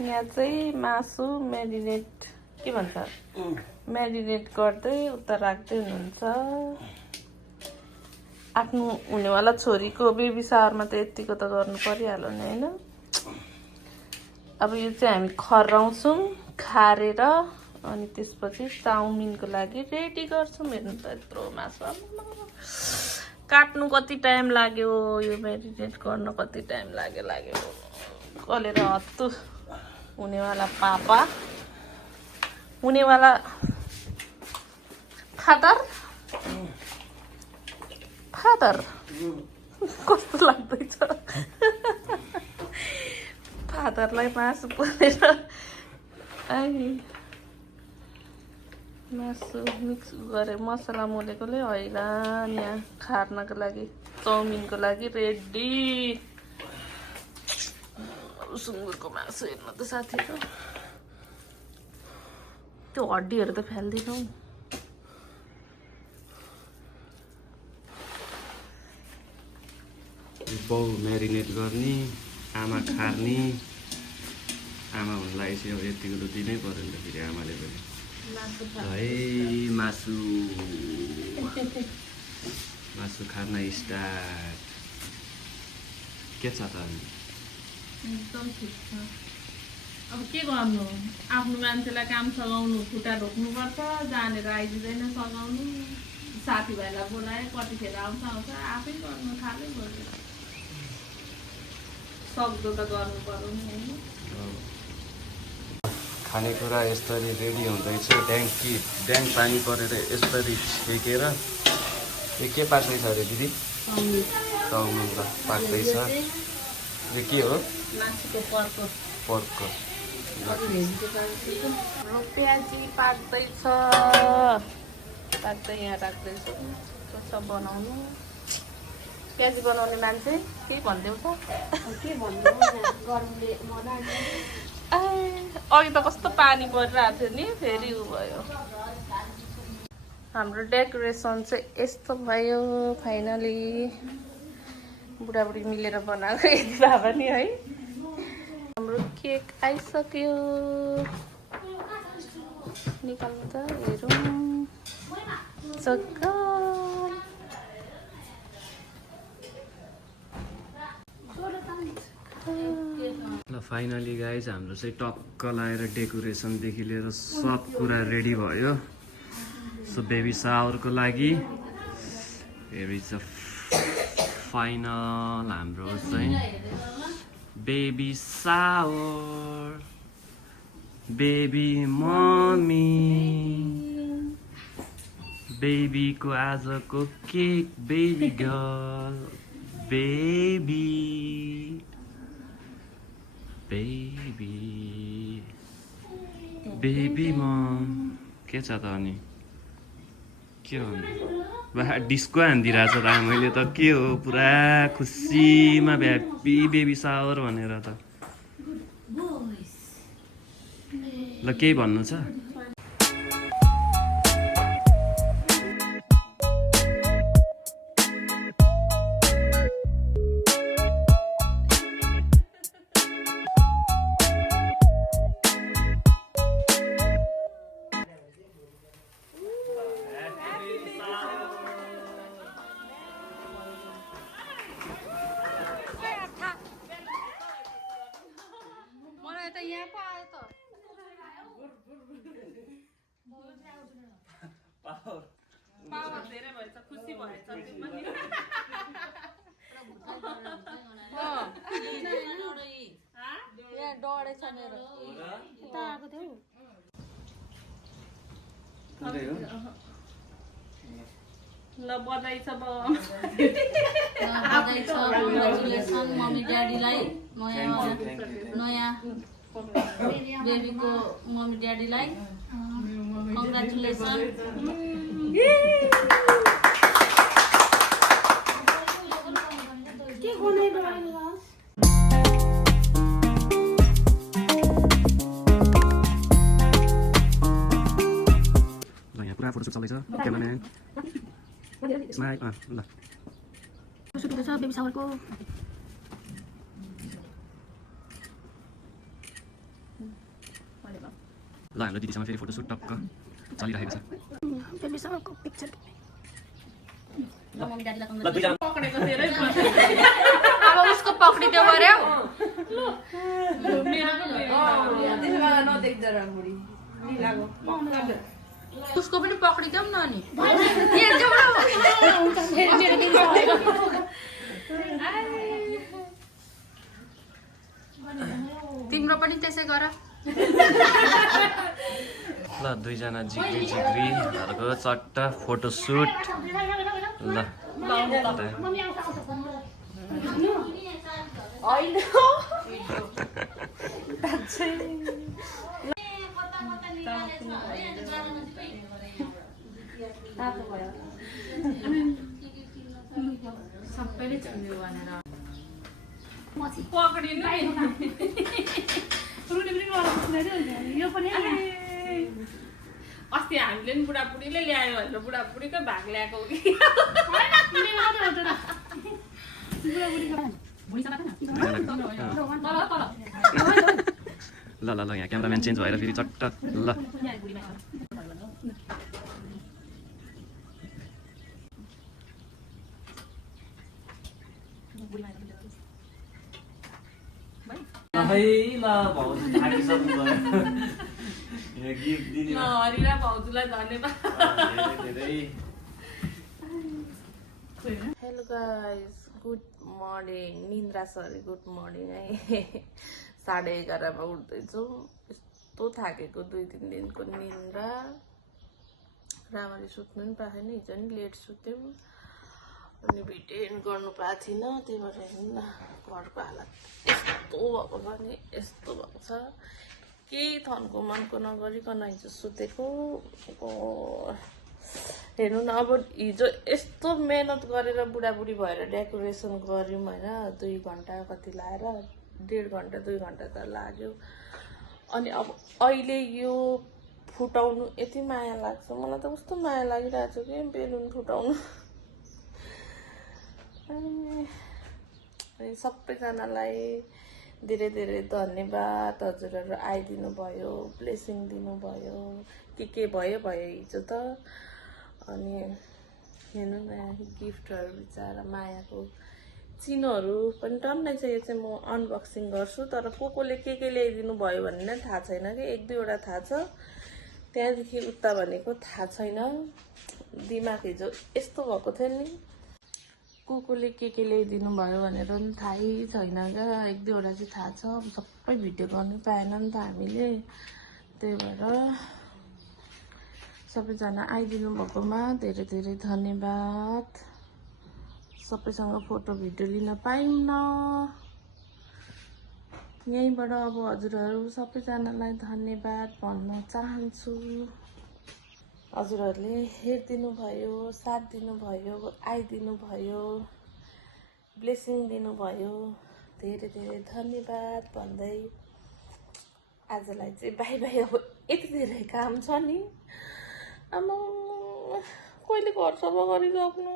यहाँ चाहिँ मासु म्यारिनेट के भन्छ म्यारिनेट गर्दै उता राख्दै हुनुहुन्छ। आफ्नो हुनेवाला छोरीको बेबी सावरमा त यतिको त गर्नु परिहाल्यो नि होइन। अब यो चाहिँ हामी खर्राउँछौँ खारेर अनि त्यसपछि चाउमिनको लागि रेडी गर्छौँ। हेर्नु त यत्रो मासु काट्नु कति टाइम लाग्यो, यो म्यारिनेट गर्न कति टाइम लाग्यो कलेर हत्तु हुनेवाला पापा हुनेवाला फादर कस्तो लाग्दैछ फादरलाई मासु पोलेर मासु मिक्स गरे मसला मोलेकोले हैरान। यहाँ खार्नको लागि चाउमिनको लागि रेडी। सुँगुरको मासु हेर्नु त साथीहरू, त्यो हड्डीहरू त फ्याल्दिनौ। बाउ म्यारिनेट गर्ने, आमा खार्ने। आमा भन्नु लागेपछि अब यतिको त दिनै पऱ्यो नि त फेरि आमाले पनि। है मासु मासु खान स्टार्ट। के छ त एकदम ठिक छ। अब के गर्नु, आफ्नो मान्छेलाई काम सघाउनु खुट्टा ढोक्नुपर्छ, जानेर आइदिँदैन सघाउनु। साथीभाइलाई बोलाए कतिखेर आउँछ आफै गर्नु थाल्यो गर्नु सक्दो त गर्नु पर्यो नि होइन। खानेकुरा यसरी रेडी हुँदैछ। ड्याङ पानी परेर यसरी छेकेर यो के पाक्दैछ अरे दिदी? चाउमिन त पाक्दैछ। यो के हो? पर्क। प्याजी पाक्दैछ, पाक्दै यहाँ राख्दैछु। कसो बनाउनु प्याजी बनाउने मान्छे के भनिदेऊ त? के भन्नु गरमले अघि त कस्तो पानी परिरहेको थियो नि, फेरि उ भयो। हाम्रो डेकोरेसन चाहिँ यस्तो भयो फाइनली। बुढाबुढी मिलेर बनाएको यति भए पनि है। हाम्रो केक आइसक्यो, निकाल्नु त हेरौँ। ल फाइनली गाइज हाम्रो चाहिँ टक्क लगाएर डेकोरेसनदेखि लिएर सब कुरा रेडी भयो। सो बेबी सावरको लागि हेयर इज अ फाइनल हाम्रो चाहिँ बेबी सावर, बेबी मम्मी, बेबीको आजको केक, बेबी गर्ल, बेबी मम। के छ त अनि के हो बा डिस्को हान्दिरहेछ त मैले त के हो पुरा खुसीमा ह्याप्पी बेबी सावर भनेर त। ल केही भन्नु छ? पावर धेरै भएछ, खुसी भएछ त्यो पनि। यहाँ डढेछ मेरो। यता आएको थियो ल बधाई छ कङ्ग्रेचुलेसन मम्मी ड्याडीलाई, नयाँ बेबीको मम्मी ड्याडीलाई कङ्ग्रेचुलेसन। यहाँ पुरा फोटोसुट चल्दैछ। Cameraman smile. ल सुट हुँदैछ बेबी सावरको। ल हाम्रो दिदीसँग फेरि फोटोसुट टक्क चलिरहेको छ बेबीसँगको पिक्चर मम्मी ड्याडीलाई पक्रेको धेरै अब उसको पक्रिदियो गऱ्यो उसको पनि पक्रिदिउँ न अनि तिम्रो पनि त्यसै गर ल दुईजना जिग्रीहरूको चट्ट फोटोसुट ल सबैले चिन्यो भनेर अस्ति हामीले नि बुढाबुढीले ल्यायो भनेर बुढाबुढीकै भाग ल्याएको हो कि ल ल ल यहाँ क्यामराम्यान चेन्ज भएर फेरि चट्ट ल हरिरा भाउजूलाई धन्यवाद हेलो गाइस गुड मर्निङ निन्द्रा सरी गुड मर्निङ है 11:30 उठ्दैछु यस्तो थाकेको 2-3 दिनको निन्द्रा राम्ररी सुत्नु पनि पाएन हिजो नि लेट सुत्यौँ अनि भिडियो गर्नु पाएको थिइनँ त्यही भएर हेर्नु न घरको हालत यस्तो भएको छ नि यस्तो भएको छ केही थन्को मनको नगरिकन हिजो सुतेको हेर्नु न अब हिजो यस्तो मेहनत गरेर बुढाबुढी भएर डेकोरेसन गऱ्यौँ होइन 2 घन्टा कति लाएर 1.5 घन्टा 2 घन्टा त लाग्यो अनि अब अहिले यो फुटाउनु यति माया लाग्छ मलाई त कस्तो माया लागिरहेको छ कि बेलुन फुटाउनु अनि सबैजनालाई धेरै धेरै धन्यवाद हजुरहरू आइदिनु भयो ब्लेसिङ दिनुभयो के भयो हिजो त अनि हेर्नु न गिफ्टहरू बिचारा मायाको चिनोहरू पनि टन्नै छ यो चाहिँ म अनबक्सिङ गर्छु तर कोले के ल्याइदिनु भयो भन्ने नै थाहा छैन कि 1-2 वटा थाहा छ त्यहाँदेखि उता भनेको थाहा छैन दिमाग हिजो यस्तो भएको थियो नि कोले के ल्याइदिनु भयो भनेर पनि थाहै छैन क्या 1-2 वटा चाहिँ थाहा छ अब सबै भिडियो गर्नु पाएन नि त हामीले त्यही भएर सबैजना आइदिनु भएकोमा धेरै धेरै धन्यवाद सबैसँग फोटो भिडियो लिन पाइन्न यहीँबाट अब हजुरहरू सबैजनालाई धन्यवाद भन्न चाहन्छु हजुरहरूले हेरिदिनु भयो साथ दिनुभयो आइदिनु भयो ब्लेसिङ दिनुभयो धेरै धेरै धन्यवाद भन्दै आजलाई चाहिँ बाई बाई अब यति धेरै काम छ नि आमा कहिले घर सफा गरिसक्नु